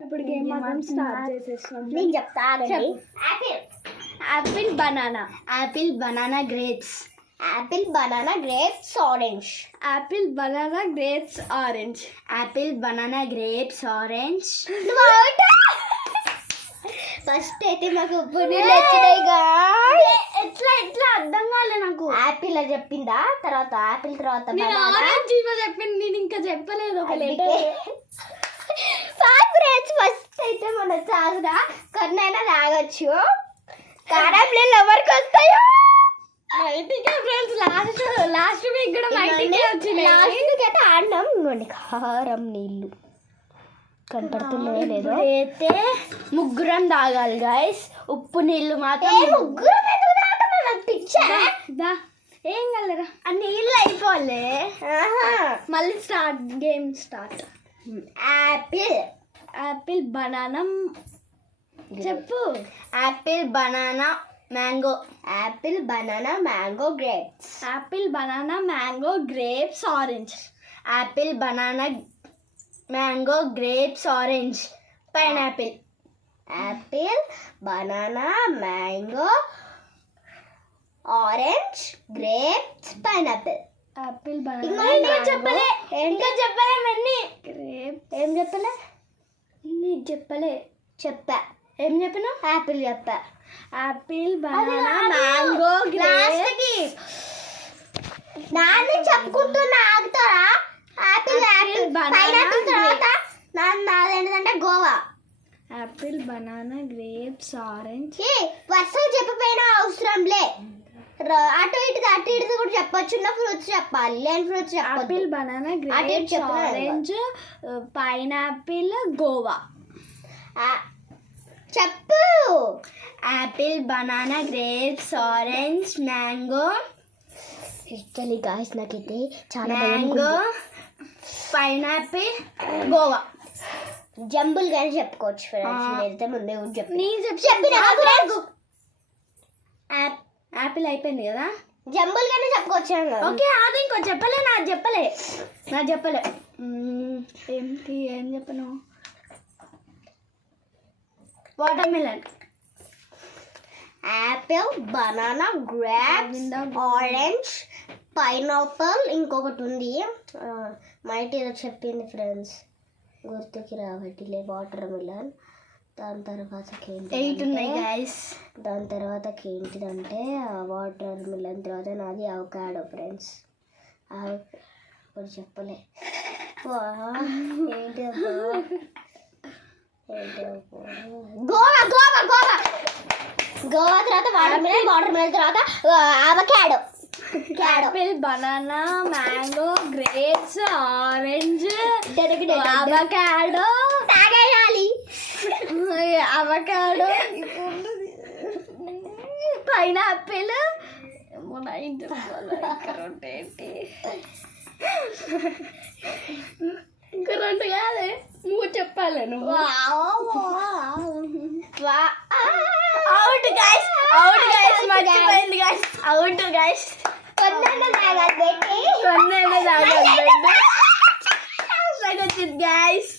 ఇప్పుడు గేమ్ మాత్రం స్టార్ట్ చేసేస్తాం. నేను చెప్తానండి. Apple banana, Apple banana grapes, apple banana grapes orange, apple banana grapes orange, apple banana grapes orange. First అయితే మాకు ఉప్పు నీళ్ళు వచ్చినాయిగా. ఎట్లా ఎట్లా అర్థం కాలే నాకు. యాపిల్ అని చెప్పిందా, తర్వాత యాపిల్ తర్వాత ఆరెంజ్ చెప్పింది, నేను ఇంకా చెప్పలేదు. ఒక ఫ్రెండ్స్ ఫస్ట్ అయితే మన చాగురా కొన్నైనా తాగొచ్చు. కారం నీళ్ళు ఎవరికి వస్తాయో లాస్ట్ వీక్ కూడా బయటికి వచ్చినాయి. లాస్ట్ వీక్ అయితే ఆడినాం. ఇవ్వండి కారం నీళ్ళు కనపడుతున్నాయో లేదో. అయితే ముగ్గురం తాగాలి గైస్. ఉప్పు నీళ్ళు మాత్రం ముగ్గురం ఏం కలరా ఆ నీళ్ళు అయిపోలే. మళ్ళీ start, game start. Apple, apple banana చెప్పు. Apple banana mango, apple banana mango grapes, apple banana mango grapes orange, apple banana mango grapes orange. Pineapple, apple banana mango orange grapes pineapple. Apple చెప్పలే, ఇంకా చెప్పలే మన్ని. Grape ఏం చెప్పలే, నీకు చెప్పలే. చెప్పా. ఏం చెప్పినా? యాపిల్ చెప్పా. Apple banana mango grapes. నాన్న చెప్పుకుంటున్నా ఆగుతారా? యాపిల్ యాపిల్ పైనాపిల్ తర్వాత నాదేంటంటే guava. Apple banana grapes orange. వరుసగా చెప్పపోయినా అవసరంలే. అటు ఇటు కూడా చెప్పొచ్చు. ఉన్న ఫ్రూట్స్ చెప్పాలి, లేని ఫ్రూట్స్ చెప్పాలి. Apple banana grapes orange pineapple guava. చెప్పు. Apple banana grapes orange mango. Actually guys నాకైతే చాలా మ్యాంగో పైనాపిల్ గోవా. జంబుల్ గానే చెప్పుకోవచ్చు ఫ్రెండ్స్. నేనైతే ముందే చెప్పిన యాపిల్ అయిపోయింది కదా, జంబుల్ గానే చెప్పుకోవచ్చు. ఓకే, అది ఇంకో చెప్పలే. నాకు చెప్పలే. ఏంటి, ఏం చెప్పను? Water melon, Apple banana grapes orange pineapple. ఇంకొకటి ఉంది మైట్ ఏదో చెప్పింది ఫ్రెండ్స్, గుర్తుకి రావట్లే. Water melon. దాని తర్వాత 8 ఉన్నాయి గైస్. దాని తర్వాత ఏంటిదంటే వాటర్ మిలన్ తర్వాత నాది అవకాడో ఫ్రెండ్స్. చెప్పలే. ఏంటి గోవా గోవా గోవా గోవా తర్వాత వాటర్ మిలన్ తర్వాత avocado. Apple banana mango grapes orange avocado. తాగేయాలి. Avocado pineapple. ఇంకా రెండు కాదే, నువ్వు చెప్పాలి. నువ్వు అవుట్ గైస్, మర్చిపోయింది గైస్. Out guys. కొన్నేళ్ళ తాగాలి గైస్.